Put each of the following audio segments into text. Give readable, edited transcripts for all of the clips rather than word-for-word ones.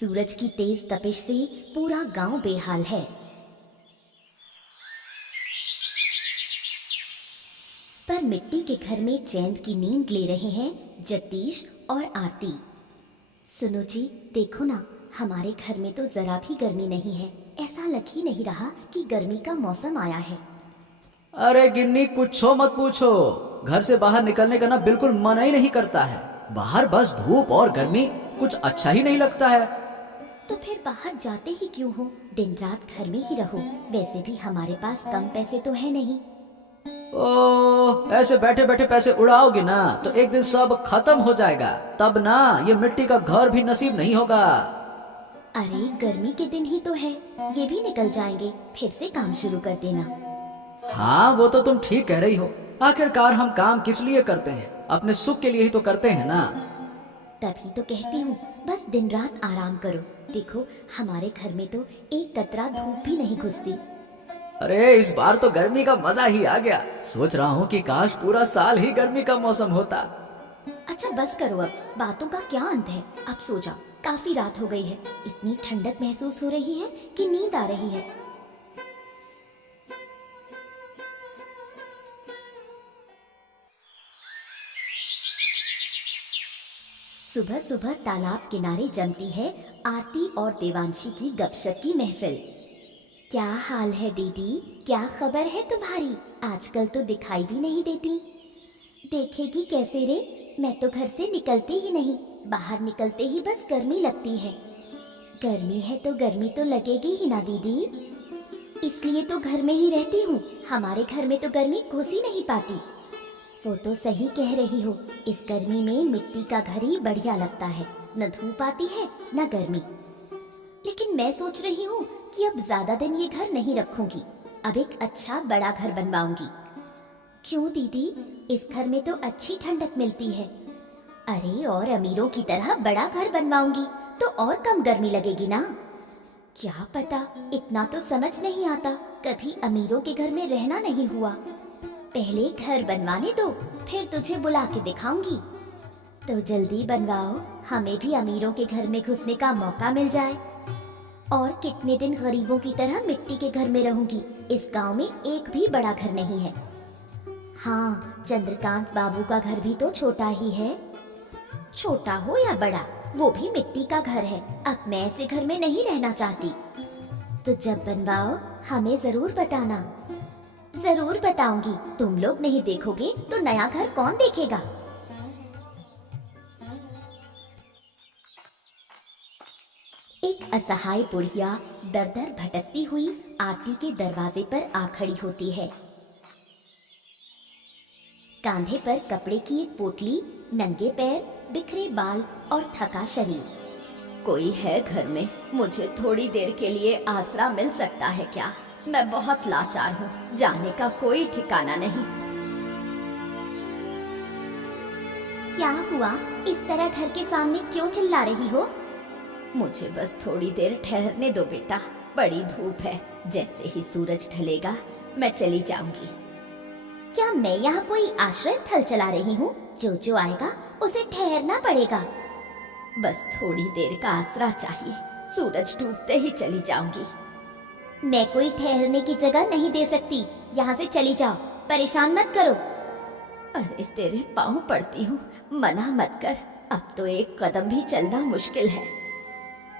सूरज की तेज तपिश से पूरा गांव बेहाल है। पर मिट्टी के घर में चैन की नींद ले रहे हैं जगदीश और आरती। सुनो जी, देखो ना, हमारे घर में तो जरा भी गर्मी नहीं है। ऐसा लग ही नहीं रहा कि गर्मी का मौसम आया है। अरे गिन्नी, कुछ मत पूछो। घर से बाहर निकलने का ना बिल्कुल मन ही नहीं करता है। बाहर बस धूप और गर्मी, कुछ अच्छा ही नहीं लगता है। तो फिर बाहर जाते ही क्यों हो? दिन रात घर में ही रहो। वैसे भी हमारे पास कम पैसे तो है नहीं। ओह, ऐसे बैठे बैठे पैसे उड़ाओगे ना तो एक दिन सब खत्म हो जाएगा। तब ना ये मिट्टी का घर भी नसीब नहीं होगा। अरे गर्मी के दिन ही तो है, ये भी निकल जाएंगे। फिर से काम शुरू कर देना। हाँ, वो तो तुम ठीक कह रही हो। आखिरकार हम काम किस लिए करते हैं? अपने सुख के लिए ही तो करते हैं ना। तभी तो कहती हूँ, बस दिन रात आराम करो। देखो, हमारे घर में तो एक कतरा धूप भी नहीं घुसती। अरे इस बार तो गर्मी का मजा ही आ गया। सोच रहा हूँ कि काश पूरा साल ही गर्मी का मौसम होता। अच्छा बस करो अब, बातों का क्या अंत है। अब सो जाओ, काफी रात हो गई है। इतनी ठंडक महसूस हो रही है कि नींद आ रही है। सुबह सुबह तालाब किनारे जमती है आरती और देवांशी की गपशप की महफिल। क्या हाल है दीदी? क्या खबर है तुम्हारी? आजकल तो दिखाई भी नहीं देती। देखेगी कैसे रे? मैं तो घर से निकलती ही नहीं। बाहर निकलते ही बस गर्मी लगती है। गर्मी है तो गर्मी तो लगेगी ही ना दीदी। इसलिए तो घर में ही रहती हूँ। हमारे घर में तो गर्मी घुस ही नहीं पाती। वो तो सही कह रही हो। इस गर्मी में मिट्टी का घर ही बढ़िया लगता है। न धूप आती है न गर्मी। लेकिन मैं सोच रही हूँ कि अब ज्यादा दिन ये घर नहीं रखूंगी। अब एक अच्छा बड़ा घर बनवाऊंगी। क्यों दीदी? इस घर में तो अच्छी ठंडक मिलती है। अरे और अमीरों की तरह बड़ा घर बनवाऊंगी तो और कम गर्मी लगेगी ना। क्या पता, इतना तो समझ नहीं आता। कभी अमीरों के घर में रहना नहीं हुआ। पहले घर बनवाने दो, फिर तुझे बुला के दिखाऊंगी। तो जल्दी बनवाओ, हमें भी अमीरों के घर में घुसने का मौका मिल जाए। और कितने दिन गरीबों की तरह मिट्टी के घर में रहूंगी। इस गांव में एक भी बड़ा घर नहीं है। हाँ, चंद्रकांत बाबू का घर भी तो छोटा ही है। छोटा हो या बड़ा, वो भी मिट्टी का घर है। अब मैं ऐसे घर में नहीं रहना चाहती। तो जब बनवाओ हमें जरूर बताना। जरूर बताऊंगी। तुम लोग नहीं देखोगे तो नया घर कौन देखेगा? एक असहाय बुढ़िया दर दर भटकती हुई आरती के दरवाजे पर आ खड़ी होती है। कांधे पर कपड़े की एक पोटली, नंगे पैर, बिखरे बाल और थका शरीर। कोई है घर में? मुझे थोड़ी देर के लिए आसरा मिल सकता है क्या? मैं बहुत लाचार हूँ, जाने का कोई ठिकाना नहीं। क्या हुआ? इस तरह घर के सामने क्यों चिल्ला रही हो? मुझे बस थोड़ी देर ठहरने दो बेटा, बड़ी धूप है। जैसे ही सूरज ढलेगा मैं चली जाऊंगी। क्या मैं यहाँ कोई आश्रय स्थल चला रही हूँ? जो आएगा उसे ठहरना पड़ेगा। बस थोड़ी देर का आसरा चाहिए, सूरज डूबते ही चली जाऊंगी। मैं कोई ठहरने की जगह नहीं दे सकती। यहाँ से चली जाओ, परेशान मत करो। अरे तेरे पाँव पड़ती हूँ, मना मत कर। अब तो एक कदम भी चलना मुश्किल है।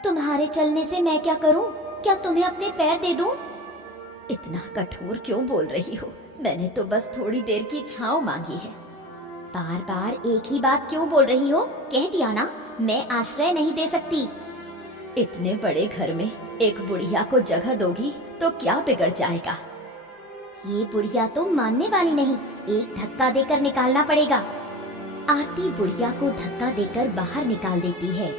तुम्हारे चलने से मैं क्या करूँ? क्या तुम्हें अपने पैर दे दूँ? इतना कठोर क्यों बोल रही हो? मैंने तो बस थोड़ी देर की छांव मांगी है। बार बार एक ही बात क्यों बोल रही हो? कह दिया ना, मैं आश्रय नहीं दे सकती। इतने बड़े घर में एक बुढ़िया को जगह दोगी तो क्या बिगड़ जाएगा? ये बुढ़िया तो मानने वाली नहीं। एक धक्का देकर निकालना पड़ेगा। आरती बुढ़िया को धक्का देकर बाहर निकाल देती है।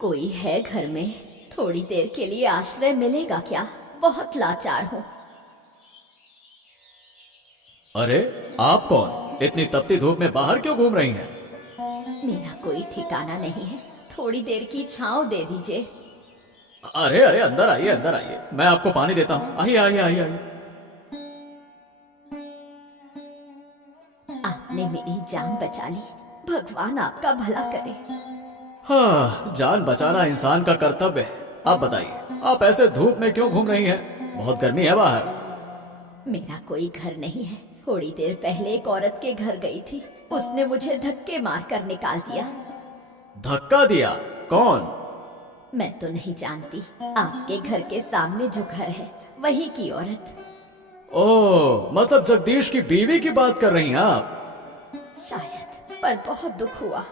कोई है घर में? थोड़ी देर के लिए आश्रय मिलेगा क्या? बहुत लाचार हूँ। अरे आप कौन? इतनी तपती धूप में बाहर क्यों घूम रही हैं? मेरा कोई ठिकाना नहीं है, थोड़ी देर की छांव दे दीजिए। अरे अरे, अंदर आइए अंदर आइए, मैं आपको पानी देता हूँ। आइए आइए आइए आइए। आपने मेरी जान बचा ली। भगवान आपका भला करे। हाँ, जान बचाना इंसान का कर्तव्य है। आप बताइए, आप ऐसे धूप में क्यों घूम रही हैं? बहुत गर्मी है बाहर। मेरा कोई घर नहीं है। थोड़ी देर पहले एक औरत के घर गई थी, उसने मुझे धक्के मार कर निकाल दिया। धक्का दिया? कौन? मैं तो नहीं जानती। आपके घर के सामने जो घर है वही की औरत। ओह, मतलब जगदीश की बीवी की बात कर रही हैं आप? शायद, पर बहुत दुख हुआ।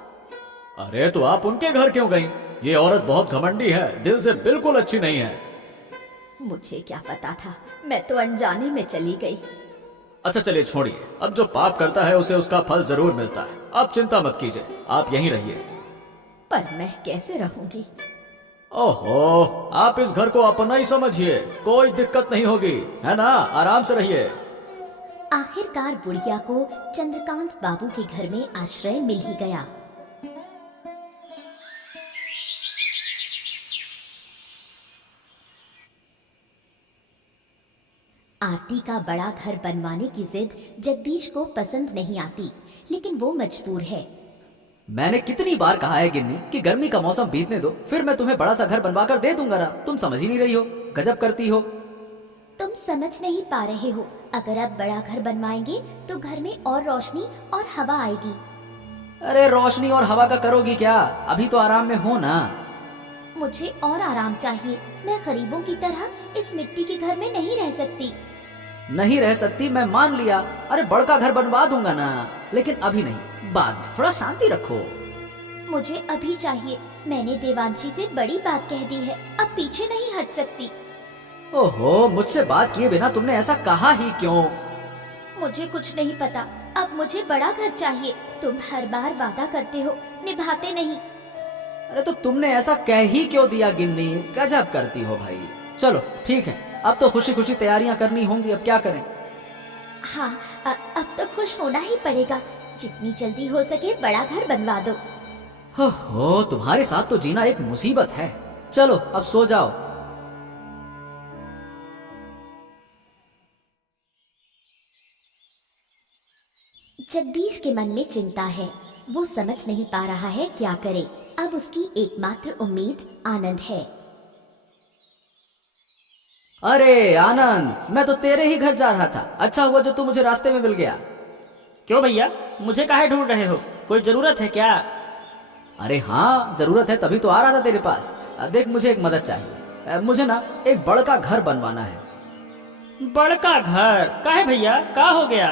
अरे तो आप उनके घर क्यों गईं? ये औरत बहुत घमंडी है, दिल से बिल्कुल अच्छी नहीं है। मुझे क्या पता था, मैं तो अनजाने में चली गई। अच्छा चलिए छोड़िए, अब जो पाप करता है उसे उसका फल जरूर मिलता है। आप चिंता मत कीजिए, आप यहीं रहिए। पर मैं कैसे रहूंगी? ओहो, आप इस घर को अपना ही समझिए, कोई दिक्कत नहीं होगी, है ना? आराम से रहिए। आखिरकार बुढ़िया को चंद्रकांत बाबू के घर में आश्रय मिल ही गया। आरती का बड़ा घर बनवाने की जिद जगदीश को पसंद नहीं आती, लेकिन वो मजबूर है। मैंने कितनी बार कहा है गिन्नी कि गर्मी का मौसम बीतने दो, फिर मैं तुम्हें बड़ा सा घर बनवा कर दे दूंगा ना। तुम समझ ही नहीं रही हो, गजब करती हो। तुम समझ नहीं पा रहे हो। अगर आप बड़ा घर बनवाएंगे तो घर में और रोशनी और हवा आएगी। अरे रोशनी और हवा का करोगी क्या? अभी तो आराम में हो ना। मुझे और आराम चाहिए। मैं गरीबों की तरह इस मिट्टी के घर में नहीं रह सकती। नहीं रह सकती, मैं मान लिया। अरे बड़का घर बनवा दूंगा ना, लेकिन अभी नहीं, बाद में। थोड़ा शांति रखो। मुझे अभी चाहिए। मैंने देवांशी से बड़ी बात कह दी है, अब पीछे नहीं हट सकती। ओहो, मुझसे बात किए बिना तुमने ऐसा कहा ही क्यों? मुझे कुछ नहीं पता। अब मुझे बड़ा घर चाहिए। तुम हर बार वादा करते हो, निभाते नहीं। अरे तो तुमने ऐसा कह ही क्यों दिया गिन्नी? गजब करती हो भाई। चलो ठीक है, अब तो खुशी खुशी तैयारियां करनी होंगी, अब क्या करें? हाँ, अब तो खुश होना ही पड़ेगा। जितनी जल्दी हो सके बड़ा घर बनवा दो। हो, तुम्हारे साथ तो जीना एक मुसीबत है। चलो अब सो जाओ। जगदीश के मन में चिंता है। वो समझ नहीं पा रहा है क्या करे। अब उसकी एकमात्र उम्मीद आनंद है। अरे आनंद, मैं तो तेरे ही घर जा रहा था। अच्छा हुआ जो तू मुझे रास्ते में मिल गया। क्यों भैया, मुझे काहे ढूंढ रहे हो? कोई जरूरत है क्या? अरे हाँ, जरूरत है, तभी तो आ रहा था तेरे पास। देख, मुझे एक मदद चाहिए। मुझे ना एक बड़का घर बनवाना है। बड़का घर? काहे भैया, का हो गया?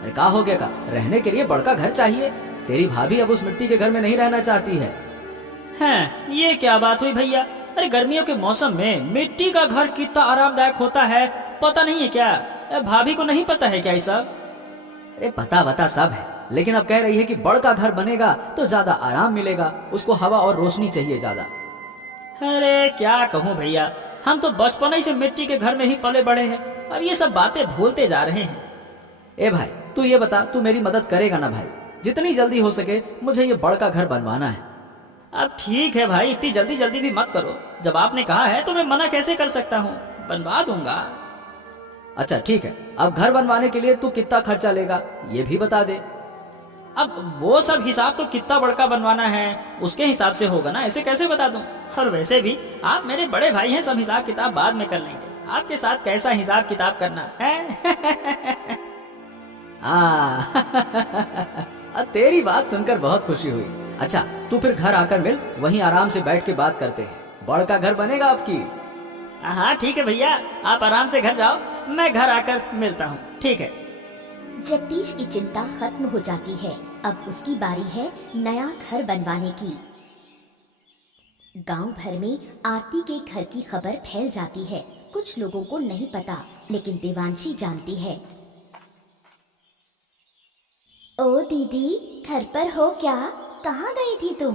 अरे का हो गया का? रहने के लिए बड़का घर चाहिए। तेरी भाभी अब उस मिट्टी के घर में नहीं रहना चाहती है। हैं, ये क्या बात हुई भैया? अरे गर्मियों के मौसम में मिट्टी का घर कितना आरामदायक होता है, पता नहीं है क्या? भाभी को नहीं पता है क्या ये सब? अरे पता वता सब है, लेकिन अब कह रही है कि बड़का घर बनेगा तो ज्यादा आराम मिलेगा, उसको हवा और रोशनी चाहिए ज्यादा। अरे क्या कहूँ भैया, हम तो बचपन ही से मिट्टी के घर में ही पले बड़े हैं। अब ये सब बातें भूलते जा रहे हैं। ए भाई, तू ये बता, तू मेरी मदद करेगा ना भाई? जितनी जल्दी हो सके मुझे ये बड़का घर बनवाना है। अब ठीक है भाई, इतनी जल्दी जल्दी भी मत करो। जब आपने कहा है तो मैं मना कैसे कर सकता हूँ? बनवा दूंगा। अच्छा ठीक है, अब घर बनवाने के लिए तू कितना खर्चा लेगा ये भी बता दे। अब वो सब हिसाब तो कितना बड़का बनवाना है उसके हिसाब से होगा ना, ऐसे कैसे बता दूं? और वैसे भी आप मेरे बड़े भाई हैं, सब हिसाब किताब बाद में कर लेंगे। आपके साथ कैसा हिसाब किताब करना है? तेरी बात सुनकर बहुत खुशी हुई। अच्छा तू फिर घर आकर मिल, वहीं आराम से बैठ के बात करते हैं। बड़का घर बनेगा आपकी। हाँ ठीक है भैया, आप आराम से घर जाओ, मैं घर आकर मिलता हूँ। ठीक है। जगदीश की चिंता खत्म हो जाती है। अब उसकी बारी है नया घर बनवाने की। गांव भर में आरती के घर की खबर फैल जाती है। कुछ लोगों को नहीं पता, लेकिन देवांशी जानती है। ओ दीदी, घर पर हो क्या? कहाँ गई थी तुम?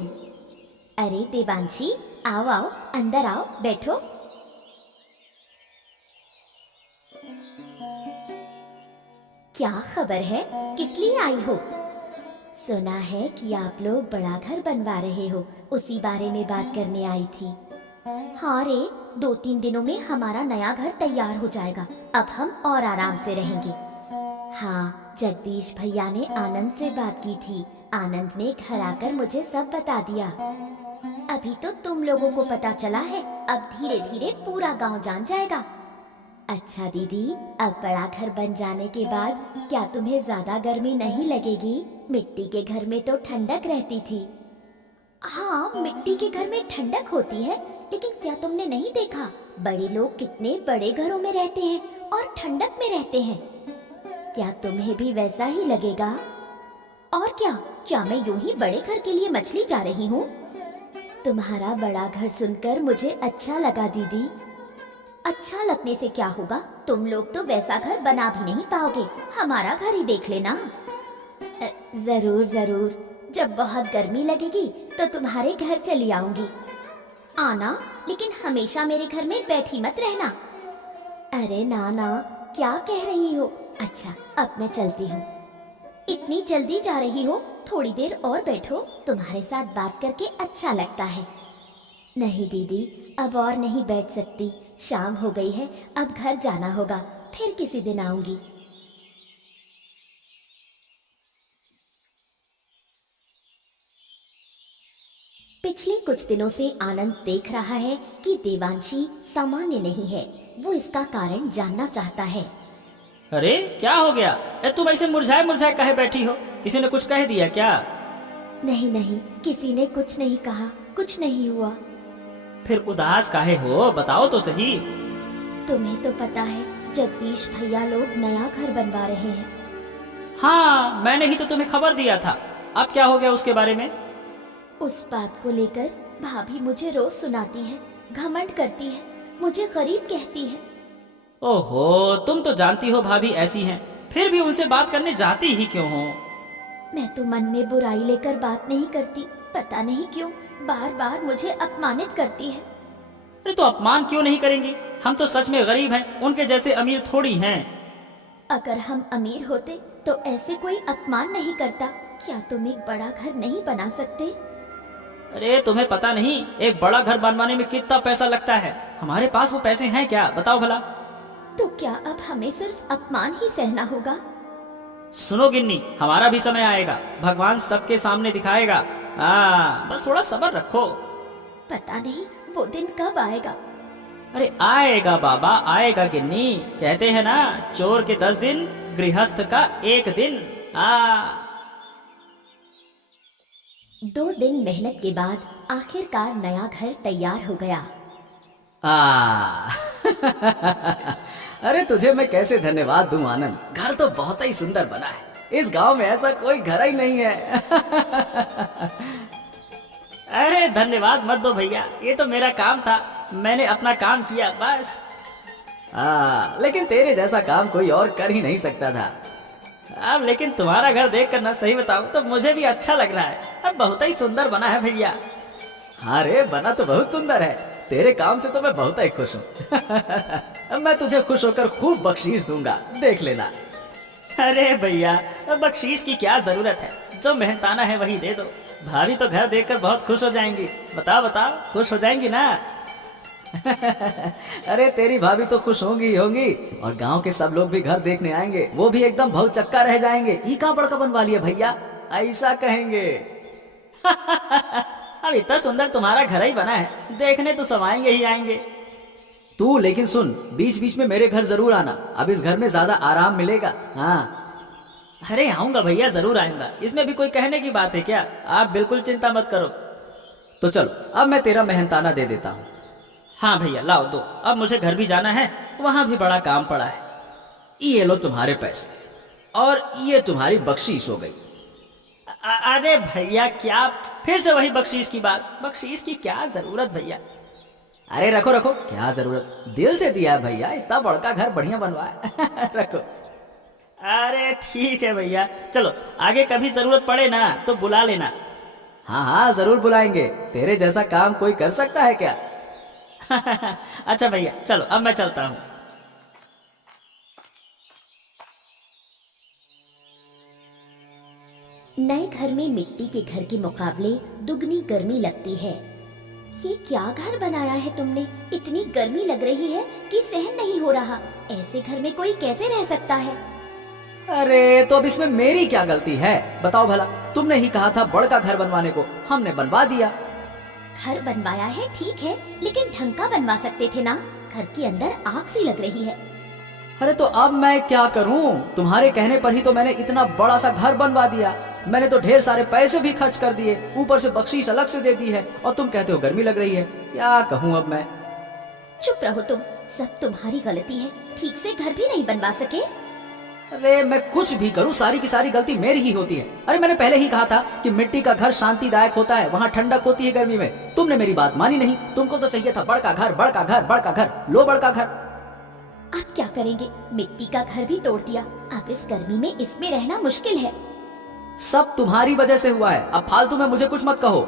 अरे देवांशी, आओ आओ, अंदर आओ, बैठो। क्या खबर है? किस लिए आई हो? सुना है कि आप लोग बड़ा घर बनवा रहे हो, उसी बारे में बात करने आई थी। हाँ रे, 2-3 दिनों में हमारा नया घर तैयार हो जाएगा। अब हम और आराम से रहेंगे। हाँ, जगदीश भैया ने आनंद से बात की थी। आनंद ने घर आकर मुझे सब बता दिया। अभी तो तुम लोगों को पता चला है, अब धीरे धीरे पूरा गांव जान जाएगा। अच्छा दीदी, अब बड़ा घर बन जाने के बाद क्या तुम्हें ज्यादा गर्मी नहीं लगेगी? मिट्टी के घर में तो ठंडक रहती थी। हाँ, मिट्टी के घर में ठंडक होती है, लेकिन क्या तुमने नहीं देखा बड़े लोग कितने बड़े घरों में रहते हैं और ठंडक में रहते हैं? क्या तुम्हें भी वैसा ही लगेगा? और क्या मैं यूं ही बड़े घर के लिए मछली जा रही हूँ? तुम्हारा बड़ा घर सुनकर मुझे अच्छा लगा दीदी। अच्छा लगने से क्या होगा? तुम लोग तो वैसा घर बना भी नहीं पाओगे। हमारा घर ही देख लेना। जरूर जरूर, जब बहुत गर्मी लगेगी तो तुम्हारे घर चली आऊंगी। आना, लेकिन हमेशा मेरे घर में बैठी मत रहना। अरे ना ना, क्या कह रही हो? अच्छा, अब मैं चलती हूँ। इतनी जल्दी जा रही हो? थोड़ी देर और बैठो, तुम्हारे साथ बात करके अच्छा लगता है। नहीं दीदी, अब और नहीं बैठ सकती। शाम हो गई है, अब घर जाना होगा। फिर किसी दिन आऊंगी। पिछले कुछ दिनों से आनंद देख रहा है कि देवांशी सामान्य नहीं है। वो इसका कारण जानना चाहता है। अरे क्या हो गया? तुम ऐसे मुरझाए मुरझाए काहे बैठी हो? किसी ने कुछ कह दिया क्या? नहीं नहीं, किसी ने कुछ नहीं कहा, कुछ नहीं हुआ। फिर उदास काहे हो? बताओ तो सही। तुम्हें तो पता है, जगदीश भैया लोग नया घर बनवा रहे हैं। हाँ, मैंने ही तो तुम्हें खबर दिया था। अब क्या हो गया उसके बारे में? उस बात को लेकर भाभी मुझे रोज सुनाती है, घमंड करती है, मुझे गरीब कहती है। ओहो, तुम तो जानती हो भाभी ऐसी हैं, फिर भी उनसे बात करने जाती ही क्यों हो? मैं तो मन में बुराई लेकर बात नहीं करती, पता नहीं क्यों बार बार मुझे अपमानित करती है। अरे तो अपमान क्यों नहीं करेंगी? हम तो सच में गरीब हैं, उनके जैसे अमीर थोड़ी हैं। अगर हम अमीर होते तो ऐसे कोई अपमान नहीं करता। क्या तुम एक बड़ा घर नहीं बना सकते? अरे तुम्हें पता नहीं, एक बड़ा घर बनवाने में कितना पैसा लगता है। हमारे पास वो पैसे हैं क्या? बताओ भला। तो क्या अब हमें सिर्फ अपमान ही सहना होगा? सुनो गिन्नी, हमारा भी समय आएगा, भगवान सबके सामने दिखाएगा। बस थोड़ा सब्र रखो। पता नहीं वो दिन कब आएगा। अरे आएगा बाबा, आएगा गिन्नी। कहते हैं ना, चोर के 10 दिन, गृहस्थ का 1 दिन। 2 दिन मेहनत के बाद आखिरकार नया घर तैयार हो गया। अरे तुझे मैं कैसे धन्यवाद दूं आनंद। घर तो बहुत ही सुंदर बना है। इस गांव में ऐसा कोई घर ही नहीं है। अरे धन्यवाद मत दो भैया, ये तो मेरा काम था, मैंने अपना काम किया बस। लेकिन तेरे जैसा काम कोई और कर ही नहीं सकता था। अब लेकिन तुम्हारा घर देख कर ना, सही बताऊं तो मुझे भी अच्छा लग रहा है। अब बहुत ही सुंदर बना है भैया। हाँ रे, बना तो बहुत सुंदर है। तेरे काम से तो मैं बहुत ही खुश हूँ। अब मैं तुझे खुश होकर खूब बख्शीश दूंगा, देख लेना। अरे भैया, बख्शीश की क्या जरूरत है, जो मेहनताना है वही दे दो। भाभी तो घर देखकर बहुत खुश हो जाएंगी। बताओ बताओ, खुश हो जाएंगी ना? अरे तेरी भाभी तो खुश होंगी ही होंगी, और गांव के सब लोग भी घर देखने आएंगे। वो भी एकदम भौचक्का रह जाएंगे। ई का बड़का बनवा लिया भैया, ऐसा कहेंगे। अब इतना सुंदर तुम्हारा घर ही बना है, देखने तो सब आएंगे ही आएंगे। तू लेकिन सुन, बीच बीच में मेरे घर जरूर आना। अब इस घर में ज्यादा आराम मिलेगा। हाँ अरे आऊंगा भैया, जरूर आऊंगा। इसमें भी कोई कहने की बात है क्या? आप बिल्कुल चिंता मत करो। तो चलो, अब मैं तेरा मेहनताना दे देता हूँ। हाँ भैया, लाओ दो। अब मुझे घर भी जाना है, वहाँ भी बड़ा काम पड़ा है। ये लो तुम्हारे पैसे, और ये तुम्हारी बख्शीश हो गई। अरे भैया, क्या फिर से वही बख्शीश की बात? बख्शीश की क्या जरूरत भैया? अरे रखो रखो, क्या जरूरत, दिल से दिया है भैया, इतना बड़का घर बढ़िया बनवाया। रखो। अरे ठीक है भैया, चलो आगे कभी जरूरत पड़े ना तो बुला लेना। हाँ हाँ, जरूर बुलाएंगे। तेरे जैसा काम कोई कर सकता है क्या? अच्छा भैया, चलो अब मैं चलता हूँ। नए घर में मिट्टी के घर के मुकाबले दुगनी गर्मी लगती है। ये क्या घर बनाया है तुमने? इतनी गर्मी लग रही है कि सहन नहीं हो रहा। ऐसे घर में कोई कैसे रह सकता है? अरे तो अब इसमें मेरी क्या गलती है, बताओ भला। तुमने ही कहा था बड़का घर बनवाने को, हमने बनवा दिया। घर बनवाया है ठीक है, लेकिन ढंग का बनवा सकते थे ना। घर के अंदर आग सी लग रही है। अरे तो अब मैं क्या करूं, तुम्हारे कहने पर ही तो मैंने इतना बड़ा सा घर बनवा दिया। मैंने तो ढेर सारे पैसे भी खर्च कर दिए, ऊपर से बख्शीश अलग से दे दी है, और तुम कहते हो गर्मी लग रही है। क्या कहूं अब मैं। चुप रहो तुम, सब तुम्हारी गलती है। ठीक से घर भी नहीं बनवा सके। अरे मैं कुछ भी करूं, सारी की सारी गलती मेरी ही होती है। अरे मैंने पहले ही कहा था कि मिट्टी का घर शांतिदायक होता है, वहाँ ठंडक होती है गर्मी में। तुमने मेरी बात मानी नहीं। तुमको तो चाहिए था बड़का घर, बड़का घर, बड़का घर। लो बड़का घर। आप क्या करेंगे? मिट्टी का घर भी तोड़ दिया। आप इस गर्मी में इसमें रहना मुश्किल है। सब तुम्हारी वजह से हुआ है। अब फालतू में मुझे कुछ मत कहो।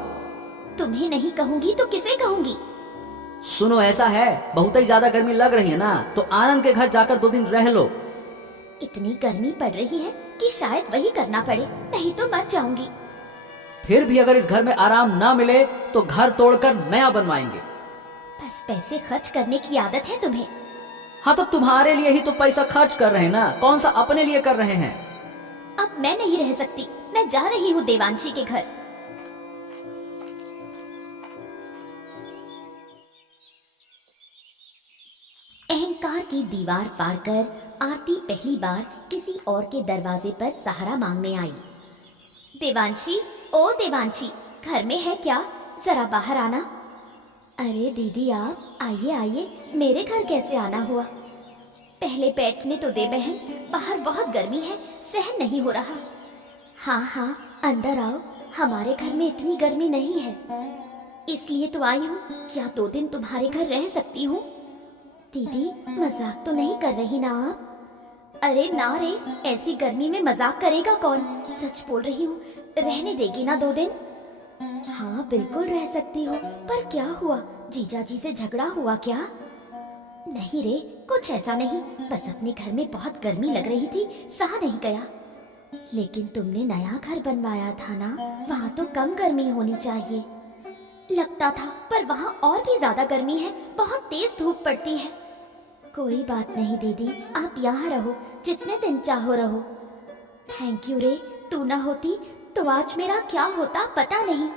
तुम्हें नहीं कहूंगी तो किसे कहूंगी? सुनो, ऐसा है, बहुत ही ज्यादा गर्मी लग रही है ना, तो आनंद के घर जाकर 2 दिन रह लो। इतनी गर्मी पड़ रही है कि शायद वही करना पड़े, नहीं तो मर जाऊंगी। फिर भी अगर इस घर में आराम ना मिले तो घर तोड़कर नया बनवाएंगे। बस पैसे खर्च करने की आदत है तुम्हें। हाँ तो तुम्हारे लिए ही तो पैसा खर्च कर रहे हैं ना, कौन सा अपने लिए कर रहे हैं। अब मैं नहीं रह सकती, मैं जा रही हूँ देवांशी के घर। अहंकार की दीवार पार कर आरती पहली बार किसी और के दरवाजे पर सहारा मांगने आई। देवांशी, ओ देवांशी, घर में है क्या? जरा बाहर आना। अरे दीदी आप आइए आइए, मेरे घर कैसे आना हुआ? पहले बैठने तो दे बहन, बाहर बहुत गर्मी है, सहन नहीं हो रहा। हाँ हाँ अंदर आओ, हमारे घर में इतनी गर्मी नहीं है, इसलिए तो आई हूँ। क्या 2 दिन तुम्हारे घर रह सकती हूँ? दीदी मजाक तो नहीं कर रही ना आप? अरे ना रे, ऐसी गर्मी में मजाक करेगा कौन? सच बोल रही हूँ, रहने देगी ना 2 दिन? हाँ बिल्कुल रह सकती हो, पर क्या हुआ? जीजा जी से झगड़ा हुआ क्या? नहीं रे, कुछ ऐसा नहीं, बस अपने घर में बहुत गर्मी लग रही थी, सहा नहीं गया। लेकिन तुमने नया घर बनवाया था ना, वहाँ तो कम गर्मी होनी चाहिए। लगता था, पर वहाँ और भी ज्यादा गर्मी है, बहुत तेज धूप पड़ती है। कोई बात नहीं दीदी, आप यहाँ रहो, जितने दिन चाहो रहो। थैंक यू रे, तू न होती तो आज मेरा क्या होता पता नहीं।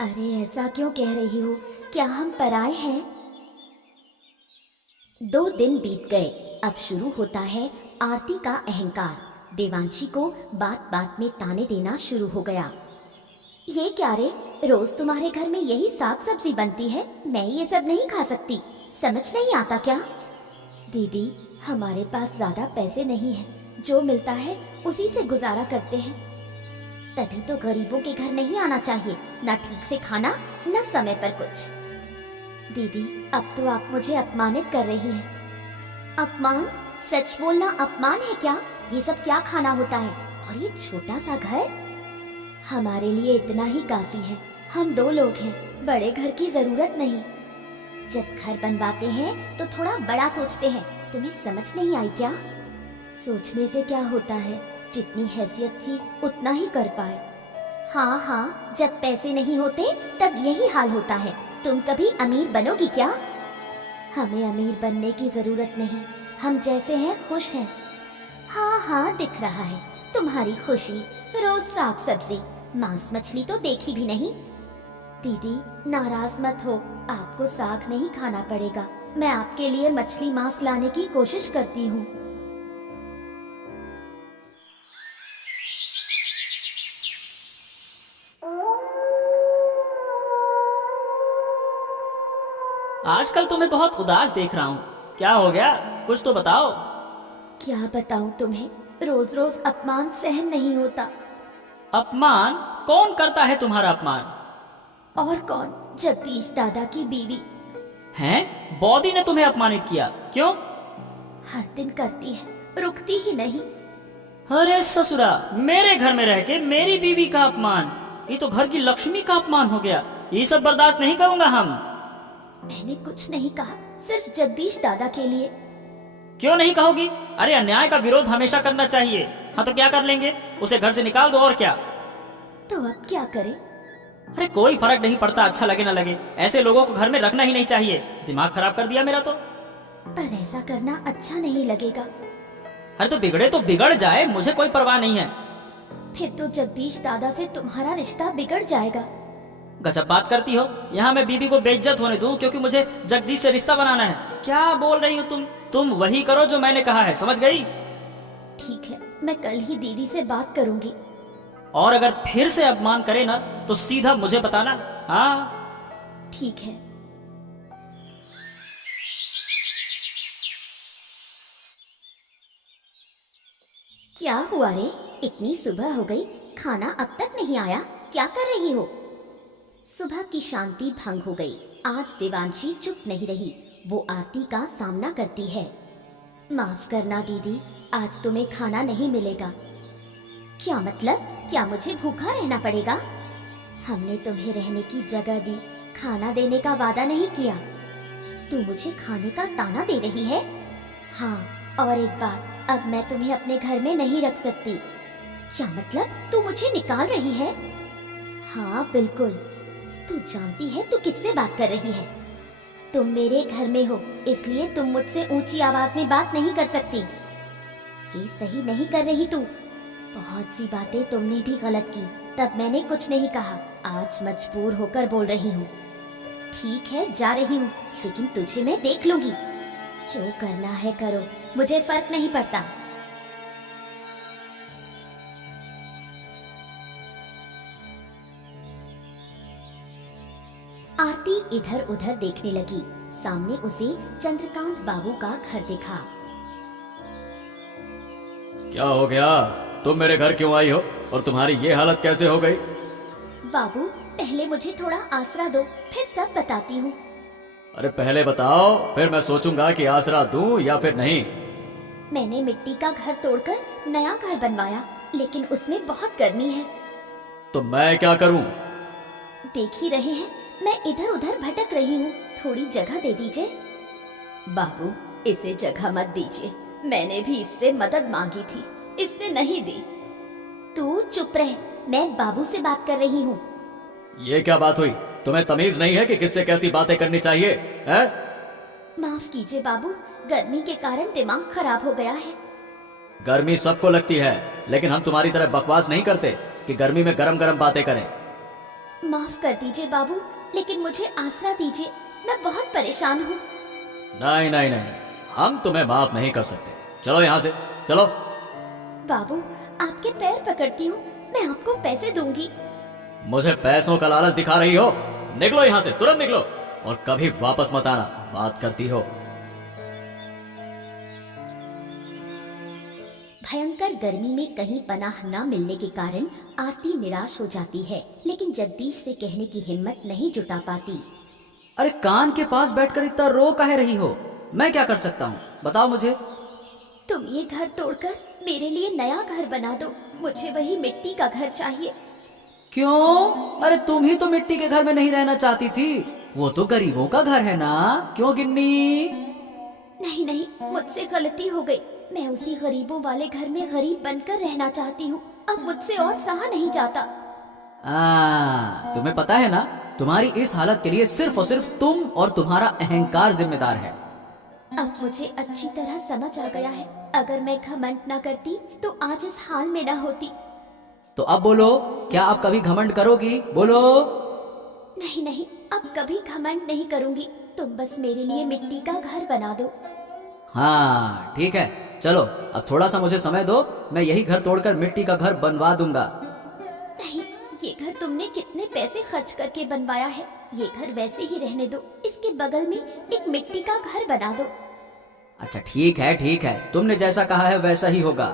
अरे ऐसा क्यों कह रही हो, क्या हम पराए हैं? 2 दिन बीत गए। अब शुरू होता है आरती का अहंकार। देवांशी को बात बात में ताने देना शुरू हो गया। ये क्या रे, रोज तुम्हारे घर में यही साग सब्जी बनती है, मैं ये सब नहीं खा सकती, समझ नहीं आता क्या? दीदी हमारे पास ज्यादा पैसे नहीं है, जो मिलता है उसी से गुजारा करते हैं। तभी तो गरीबों के घर नहीं आना चाहिए, ना ठीक से खाना ना समय पर कुछ। दीदी अब तो आप मुझे अपमानित कर रही हैं। अपमान? सच बोलना अपमान है क्या? ये सब क्या खाना होता है? और ये छोटा सा घर? हमारे लिए इतना ही काफी है, हम 2 लोग हैं, बड़े घर की जरूरत नहीं। जब घर बनवाते हैं तो थोड़ा बड़ा सोचते हैं, तुम्हें समझ नहीं आई क्या? सोचने से क्या होता है, जितनी हैसियत थी उतना ही कर पाए। हाँ हाँ, जब पैसे नहीं होते तब यही हाल होता है। तुम कभी अमीर बनोगी क्या? हमें अमीर बनने की जरूरत नहीं, हम जैसे हैं खुश हैं। हाँ हाँ दिख रहा है तुम्हारी खुशी, रोज साग सब्जी, मांस मछली तो देखी भी नहीं। दीदी नाराज मत हो, आपको साग नहीं खाना पड़ेगा, मैं आपके लिए मछली मांस लाने की कोशिश करती हूँ। आजकल तुम्हें बहुत उदास देख रहा हूँ, क्या हो गया? कुछ तो बताओ। क्या बताऊं तुम्हें, रोज रोज अपमान सहन नहीं होता। अपमान? कौन करता है तुम्हारा अपमान? और कौन, जगदीश दादा की बीवी। हैं? बॉडी ने तुम्हें अपमानित किया? क्यों? हर दिन करती है, रुकती ही नहीं। अरे ससुरा, मेरे घर में रह के मेरी बीवी का अपमान, ये तो घर की लक्ष्मी का अपमान हो गया। ये सब बर्दाश्त नहीं करूंगा हम। मैंने कुछ नहीं कहा, सिर्फ जगदीश दादा के लिए। क्यों नहीं कहोगी? अरे अन्याय का विरोध हमेशा करना चाहिए। हाँ तो क्या कर लेंगे, उसे घर से निकाल दो और क्या। तो अब क्या करें? अरे कोई फर्क नहीं पड़ता, अच्छा लगे ना लगे, ऐसे लोगों को घर में रखना ही नहीं चाहिए। दिमाग खराब कर दिया मेरा तो। पर ऐसा करना अच्छा नहीं लगेगा। अरे तो बिगड़े तो बिगड़ जाए, मुझे कोई परवाह नहीं है। फिर तो जगदीश दादा से तुम्हारा रिश्ता बिगड़ जाएगा। गजब बात करती हो। यहाँ मैं बीबी को बेइज्जत होने दूं क्योंकि मुझे जगदीश से रिश्ता बनाना है? क्या बोल रही हो तुम वही करो जो मैंने कहा है, समझ गई? ठीक है, मैं कल ही दीदी से बात करूंगी। और अगर फिर से अपमान करे ना तो सीधा मुझे बताना। हाँ ठीक है। क्या हुआ रे, इतनी सुबह हो गई, खाना अब तक नहीं आया, क्या कर रही हो? सुबह की शांति भंग हो गई। आज देवांशी चुप नहीं रही, वो आरती का सामना करती है। माफ करना दीदी, आज तुम्हें खाना नहीं मिलेगा। क्या मतलब? क्या मुझे भूखा रहना पड़ेगा? हमने तुम्हें रहने की जगह दी, खाना देने का वादा नहीं किया। तू मुझे खाने का ताना दे रही है? हाँ, और एक बात, अब मैं तुम्हें अपने घर में नहीं रख सकती। क्या मतलब? तू मुझे निकाल रही है? हाँ बिल्कुल। तू जानती है तू किससे बात कर रही है? तुम मेरे घर में हो, इसलिए तुम मुझसे ऊंची आवाज में बात नहीं कर सकती। ये सही नहीं कर रही तू। बहुत सी बातें तुमने भी गलत की, तब मैंने कुछ नहीं कहा। आज मजबूर होकर बोल रही हूँ। ठीक है, जा रही हूँ, लेकिन तुझे मैं देख लूंगी। जो करना है करो, मुझे फर्क नहीं पड़ता। आरती इधर उधर देखने लगी। सामने उसे चंद्रकांत बाबू का घर दिखा। क्या हो गया? तुम मेरे घर क्यों आई हो और तुम्हारी ये हालत कैसे हो गई? बाबू, पहले मुझे थोड़ा आसरा दो, फिर सब बताती हूँ। अरे पहले बताओ, फिर मैं सोचूंगा कि आसरा दूं या फिर नहीं। मैंने मिट्टी का घर तोड़कर नया घर बनवाया, लेकिन उसमें बहुत गर्मी है। तो मैं क्या करूं? देख ही रहे हैं, मैं इधर उधर भटक रही हूँ, थोड़ी जगह दे दीजिए। बाबू, इसे जगह मत दीजिए, मैंने भी इससे मदद मांगी थी, इसने नहीं दी। तू चुप रह, मैं बाबू से बात कर रही हूँ। ये क्या बात हुई? तुम्हें तमीज नहीं है कि किससे कैसी बातें करनी चाहिए? हैं? माफ कीजिए बाबू, गर्मी के कारण दिमाग खराब हो गया है। गर्मी सबको लगती है, लेकिन हम तुम्हारी तरह बकवास नहीं करते कि गर्मी में गरम गरम बातें करें। माफ कर दीजिए बाबू, लेकिन मुझे आसरा दीजिए, मैं बहुत परेशान हूँ। नहीं नहीं नहीं, हम तुम्हें माफ नहीं कर सकते। चलो यहाँ से, चलो। बाबू, आपके पैर पकड़ती हूँ, मैं आपको पैसे दूंगी। मुझे पैसों का लालच दिखा रही हो? निकलो यहाँ से, तुरंत निकलो, और कभी वापस मत आना, बात करती हो। भयंकर गर्मी में कहीं पनाह न मिलने के कारण आरती निराश हो जाती है, लेकिन जगदीश से कहने की हिम्मत नहीं जुटा पाती। अरे कान के पास बैठकर इतना रो काहे रही हो? मैं क्या कर सकता हूँ, बताओ मुझे। तुम ये घर तोड़कर मेरे लिए नया घर बना दो, मुझे वही मिट्टी का घर चाहिए। क्यों? अरे तुम ही तो मिट्टी के घर में नहीं रहना चाहती थी, वो तो गरीबों का घर है ना, क्यों गिन्नी? नहीं नहीं, मुझसे गलती हो गई, मैं उसी गरीबों वाले घर में गरीब बनकर रहना चाहती हूँ, अब मुझसे और सहा नहीं जाता। तुम्हें पता है ना, तुम्हारी इस हालत के लिए सिर्फ और सिर्फ तुम और तुम्हारा अहंकार जिम्मेदार है। अब मुझे अच्छी तरह समझ आ गया है, अगर मैं घमंड न करती तो आज इस हाल में न होती। तो अब बोलो, क्या आप कभी घमंड करोगी? बोलो। नहीं नहीं, अब कभी घमंड नहीं करूंगी, तुम बस मेरे लिए मिट्टी का घर बना दो। हाँ ठीक है, चलो अब थोड़ा सा मुझे समय दो, मैं यही घर तोड़कर मिट्टी का घर बनवा दूंगा। नहीं, ये घर तुमने कितने पैसे खर्च करके बनवाया है, ये घर वैसे ही रहने दो, इसके बगल में एक मिट्टी का घर बना दो। अच्छा ठीक है, तुमने जैसा कहा है वैसा ही होगा।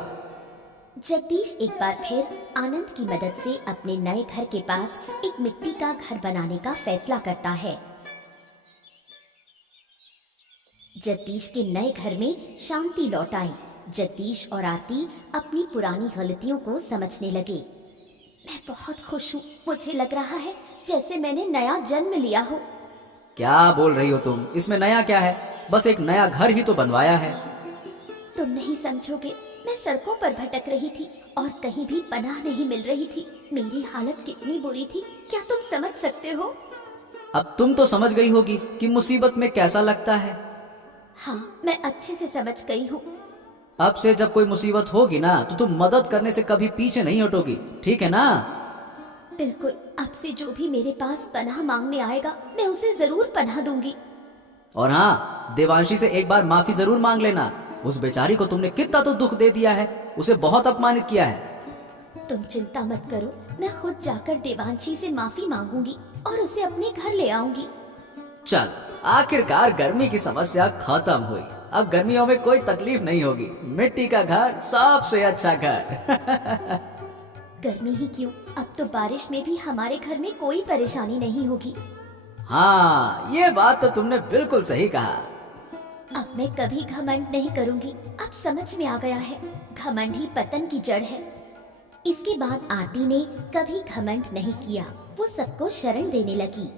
जगदीश एक बार फिर आनंद की मदद से अपने नए घर के पास एक मिट्टी का घर बनाने का फैसला करता है। जगदीश के नए घर में शांति लौट आई। जगदीश और आरती अपनी पुरानी गलतियों को समझने लगे। मैं बहुत खुश हूँ, मुझे लग रहा है जैसे मैंने नया जन्म लिया हो। क्या बोल रही हो तुम? इसमें नया क्या है? बस एक नया घर ही तो बनवाया है। तुम नहीं समझोगे, मैं सड़कों पर भटक रही थी और कहीं भी पनाह नहीं मिल रही थी। मेरी हालत कितनी बुरी थी, क्या तुम समझ सकते हो? अब तुम तो समझ गई होगी कि मुसीबत में कैसा लगता है। हाँ, मैं अच्छे से समझ गई हूँ। अब से जब कोई मुसीबत होगी ना तो तुम मदद करने से कभी पीछे नहीं हटोगी, ठीक है ना? बिल्कुल, अब से जो भी मेरे पास पनाह मांगने आएगा मैं उसे जरूर पनाह दूंगी। और हाँ, देवांशी से एक बार माफी जरूर मांग लेना। उस बेचारी को तुमने कितना तो दुख दे दिया है, उसे बहुत अपमानित किया है। तुम चिंता मत करो, मैं खुद जाकर देवांशी से माफी मांगूंगी और उसे अपने घर ले आऊंगी। चल, आखिरकार गर्मी की समस्या खत्म हुई। अब गर्मियों में कोई तकलीफ नहीं होगी। मिट्टी का घर सबसे अच्छा घर। गर्मी ही क्यों, अब तो बारिश में भी हमारे घर में कोई परेशानी नहीं होगी। हाँ, ये बात तो तुमने बिल्कुल सही कहा। अब मैं कभी घमंड नहीं करूंगी, अब समझ में आ गया है, घमंड ही पतन की जड़ है। इसके बाद आरती ने कभी घमंड नहीं किया, वो सबको शरण देने लगी।